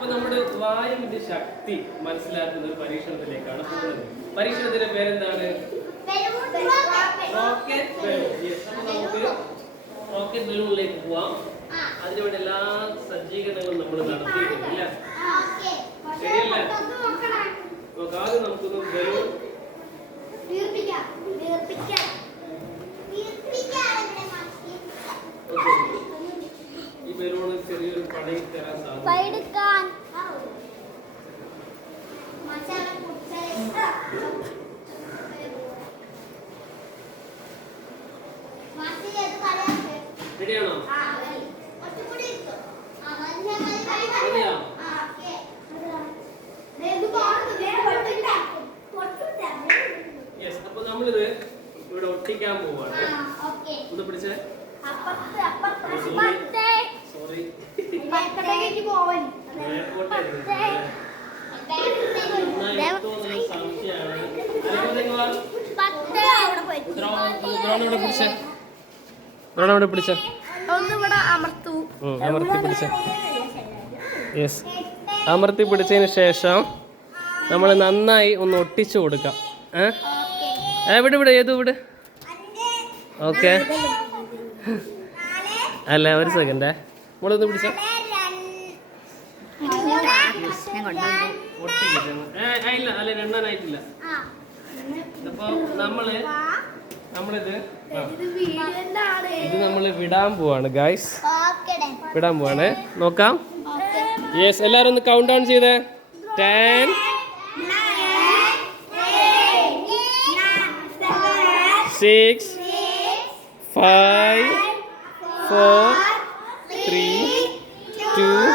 അപ്പൊ നമ്മുടെ വായുവിന്റെ ശക്തി മനസ്സിലാക്കുന്ന ഒരു പരീക്ഷണത്തിലേക്കാണ് പോകുന്നത്. പരീക്ഷണത്തിന്റെ പേരെന്താണ്? Rocket balloon. അപ്പൊ നമുക്ക് റോക്കറ്റ് ബലൂണിലേക്ക് പോവാം. അതിനുവേണ്ടി എല്ലാ സജ്ജീകരണങ്ങളും നമ്മൾ നടത്തിയിട്ടില്ല. ശരിയല്ലേ? ആദ്യം നമുക്കൊന്ന് ബലൂൺ ഈ ബലൂണ് ചെറിയൊരു പണി തരാൻ സാധിക്കും. റെഡിയാണോ? അപ്പൊ നമ്മളിത് ഇവിടെ ഒട്ടിക്കാൻ പോവാണ്. ഒന്ന് പിടിച്ചേ. സോറി, അമർത്തി പിടിച്ചതിന് ശേഷം നമ്മൾ നന്നായി ഒന്ന് ഒട്ടിച്ചു കൊടുക്കാം. ഇവിടെ ഇവിടെ ഏതു ഇവിടെ. ഓക്കെ, അല്ല ഒരു സെക്കൻഡേ, നമ്മളൊന്ന് പിടിച്ച. ഇല്ല അല്ല, രണ്ടാനായിട്ടില്ല. അപ്പൊ നമ്മളിത് നമ്മൾ വിടാൻ പോവാണ് ഗൈസ്. വിടാൻ പോവാണ്. നോക്കാം. യെസ്, എല്ലാരും ഒന്ന് കൗണ്ട് ഡൗൺ ചെയ്തേ. 10 6 5 4 3 2